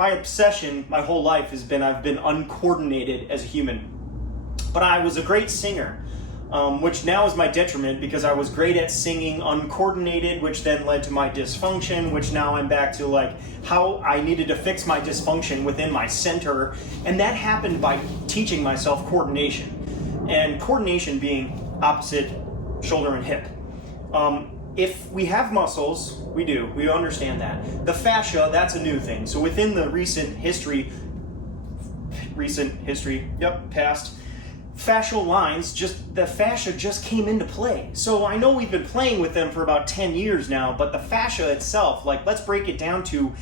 my obsession my whole life has been I've been uncoordinated as a human. But I was a great singer, which now is my detriment because I was great at singing uncoordinated, which then led to my dysfunction, which now I'm back to like how I needed to fix my dysfunction within my center. And that happened by teaching myself coordination. And coordination being opposite shoulder and hip. If we have muscles, we understand that. The fascia, that's a new thing. So within the past, fascial lines, the fascia just came into play. So I know we've been playing with them for about 10 years now, but the fascia itself, like let's break it down to,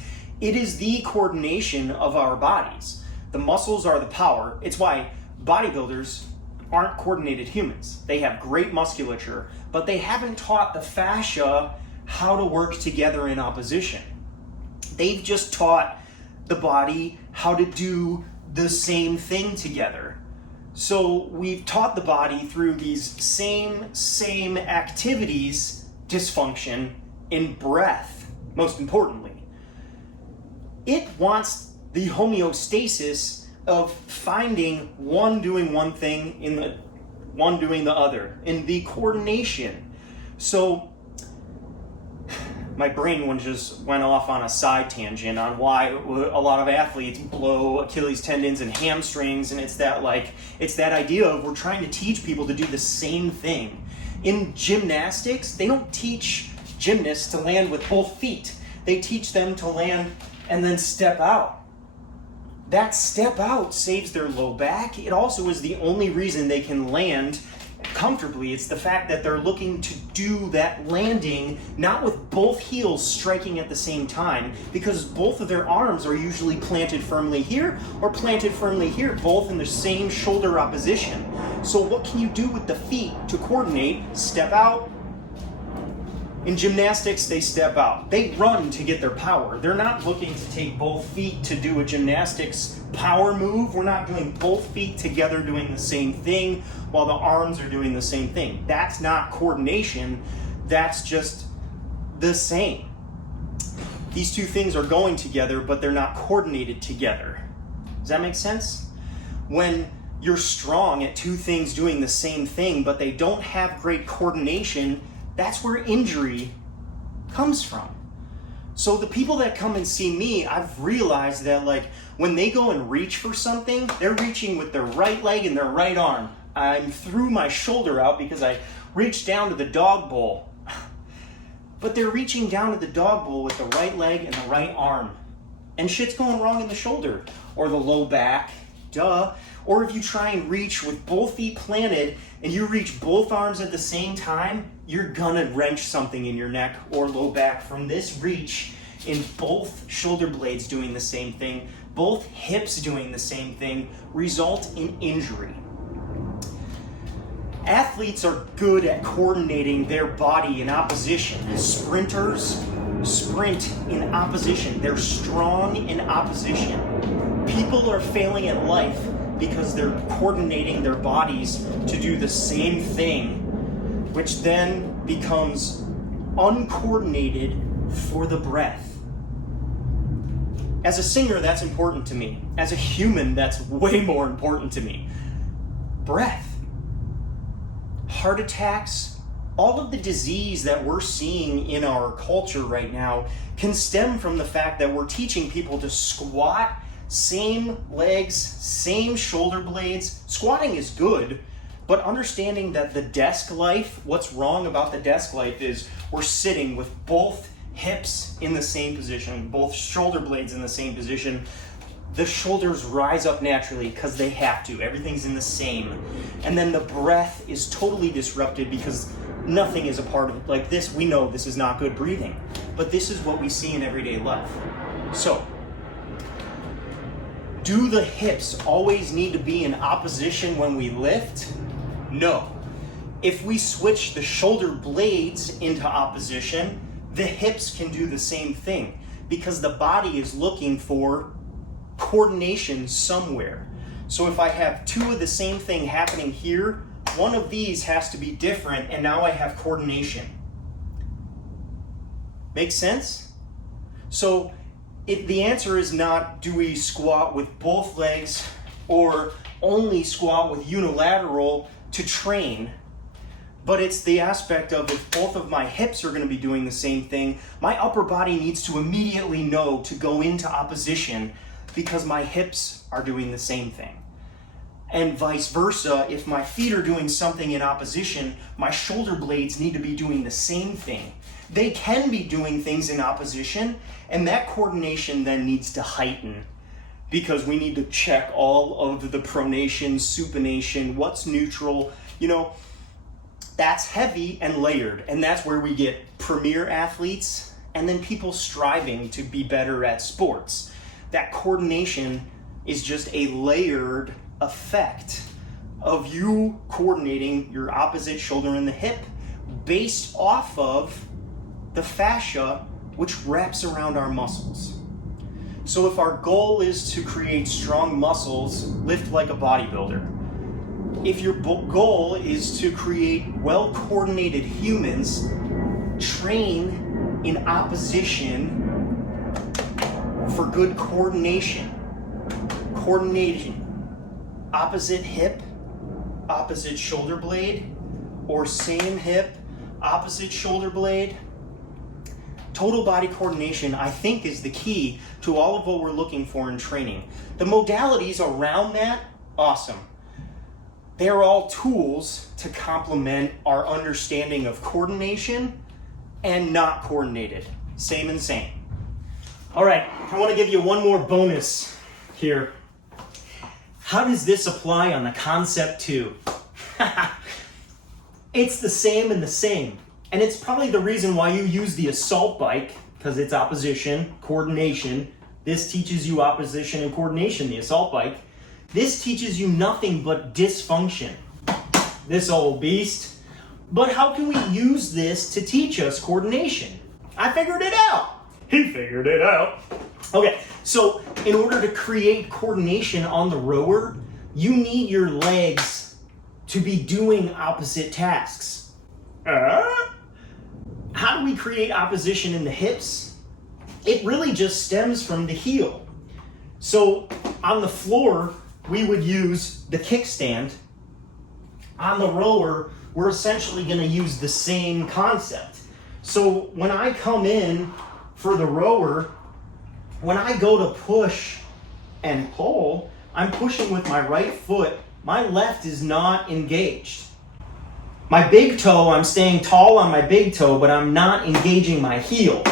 it is the coordination of our bodies. The muscles are the power. It's why bodybuilders aren't coordinated humans. They have great musculature, but they haven't taught the fascia how to work together in opposition. They've just taught the body how to do the same thing together. So we've taught the body through these same activities, dysfunction in breath, most importantly. It wants the homeostasis of finding one doing one thing one doing the other, in the coordination. So my brain just went off on a side tangent on why a lot of athletes blow Achilles tendons and hamstrings, and it's that idea of we're trying to teach people to do the same thing. In gymnastics, they don't teach gymnasts to land with both feet. They teach them to land and then step out. That step out saves their low back. It also is the only reason they can land comfortably. It's the fact that they're looking to do that landing not with both heels striking at the same time, because both of their arms are usually planted firmly here or planted firmly here, both in the same shoulder opposition. So what can you do with the feet to coordinate? Step out. In gymnastics, they step out. They run to get their power. They're not looking to take both feet to do a gymnastics power move. We're not doing both feet together doing the same thing while the arms are doing the same thing. That's not coordination. That's just the same. These two things are going together, but they're not coordinated together. Does that make sense? When you're strong at two things doing the same thing, but they don't have great coordination, that's where injury comes from. So the people that come and see me, I've realized that when they go and reach for something, they're reaching with their right leg and their right arm. I threw my shoulder out because I reached down to the dog bowl. But they're reaching down to the dog bowl with the right leg and the right arm. And shit's going wrong in the shoulder or the low back, duh. Or if you try and reach with both feet planted and you reach both arms at the same time, you're gonna wrench something in your neck or low back from this reach in both shoulder blades doing the same thing, both hips doing the same thing, result in injury. Athletes are good at coordinating their body in opposition. Sprinters sprint in opposition. They're strong in opposition. People are failing at life because they're coordinating their bodies to do the same thing, which then becomes uncoordinated for the breath. As a singer, that's important to me. As a human, that's way more important to me. Breath. Heart attacks, all of the disease that we're seeing in our culture right now can stem from the fact that we're teaching people to squat, same legs, same shoulder blades. Squatting is good, but understanding that the desk life, what's wrong about the desk life is we're sitting with both hips in the same position, both shoulder blades in the same position. The shoulders rise up naturally because they have to. Everything's in the same. And then the breath is totally disrupted because nothing is a part of it. Like this, we know this is not good breathing, but this is what we see in everyday life. So, do the hips always need to be in opposition when we lift? No. If we switch the shoulder blades into opposition, the hips can do the same thing because the body is looking for coordination somewhere. So if I have two of the same thing happening here, one of these has to be different, and now I have coordination. Make sense? So The answer is not, do we squat with both legs or only squat with unilateral to train? But it's the aspect of, if both of my hips are going to be doing the same thing, my upper body needs to immediately know to go into opposition because my hips are doing the same thing. And vice versa, if my feet are doing something in opposition, my shoulder blades need to be doing the same thing. They can be doing things in opposition, and that coordination then needs to heighten because we need to check all of the pronation, supination, what's neutral. You know, that's heavy and layered, and that's where we get premier athletes and then people striving to be better at sports. That coordination is just a layered effect of you coordinating your opposite shoulder and the hip based off of the fascia, which wraps around our muscles. So if our goal is to create strong muscles, lift like a bodybuilder. If your goal is to create well-coordinated humans, train in opposition for good coordination. Opposite hip, opposite shoulder blade, or same hip, opposite shoulder blade. Total body coordination, I think, is the key to all of what we're looking for in training. The modalities around that, awesome. They're all tools to complement our understanding of coordination and not coordinated. Same and same. All right, I want to give you one more bonus here. How does this apply on the concept 2? It's the same and the same. And it's probably the reason why you use the assault bike, because it's opposition, coordination. This teaches you opposition and coordination, the assault bike. This teaches you nothing but dysfunction, this old beast. But how can we use this to teach us coordination? I figured it out. He figured it out. Okay, so in order to create coordination on the rower, you need your legs to be doing opposite tasks. How do we create opposition in the hips? It really just stems from the heel. So on the floor, we would use the kickstand. On the rower, we're essentially going to use the same concept. So when I come in for the rower, when I go to push and pull, I'm pushing with my right foot. My left is not engaged. My big toe, I'm staying tall on my big toe, but I'm not engaging my heel.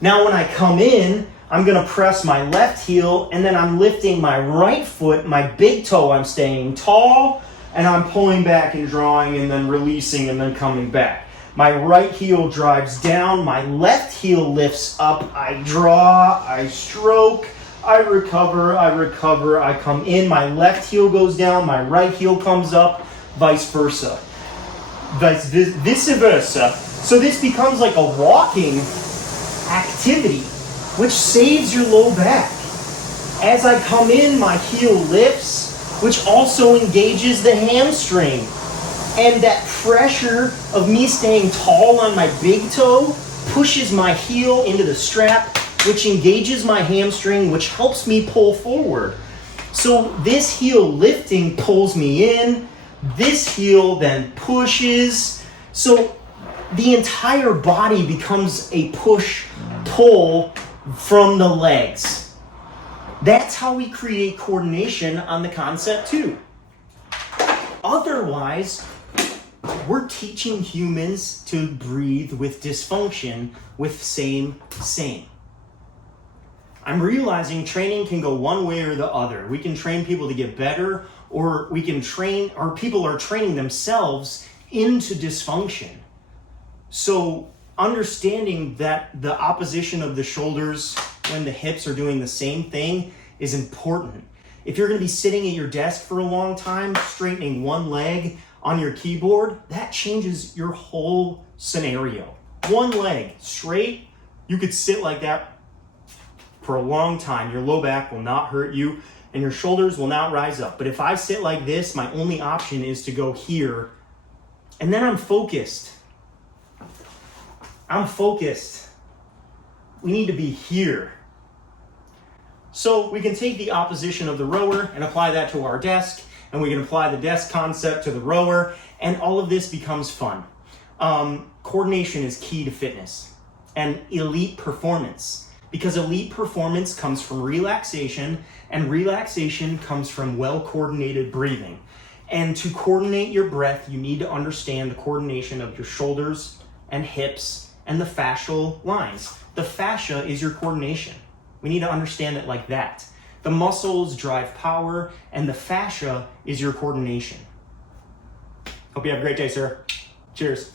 Now when I come in, I'm going to press my left heel, and then I'm lifting my right foot, my big toe, I'm staying tall, and I'm pulling back and drawing and then releasing and then coming back. My right heel drives down, my left heel lifts up, I draw, I stroke, I recover, I come in, my left heel goes down, my right heel comes up, vice versa. Vice versa. So this becomes like a walking activity, which saves your low back. As I come in, my heel lifts, which also engages the hamstring. And that pressure of me staying tall on my big toe pushes my heel into the strap, which engages my hamstring, which helps me pull forward. So this heel lifting pulls me in, this heel then pushes. So the entire body becomes a push-pull from the legs. That's how we create coordination on the concept 2. Otherwise, we're teaching humans to breathe with dysfunction with same. I'm realizing training can go one way or the other. We can train people to get better, or we can train, or people are training themselves into dysfunction. So understanding that the opposition of the shoulders when the hips are doing the same thing is important. If you're going to be sitting at your desk for a long time, straightening one leg on your keyboard, that changes your whole scenario. One leg straight, you could sit like that for a long time. Your low back will not hurt you and your shoulders will not rise up. But if I sit like this, my only option is to go here, and then I'm focused. We need to be here. So we can take the opposition of the rower and apply that to our desk, and we can apply the desk concept to the rower, and all of this becomes fun. Coordination is key to fitness and elite performance, because elite performance comes from relaxation, and relaxation comes from well-coordinated breathing. And to coordinate your breath, you need to understand the coordination of your shoulders and hips and the fascial lines. The fascia is your coordination. We need to understand it like that. The muscles drive power, and the fascia is your coordination. Hope you have a great day, sir. Cheers.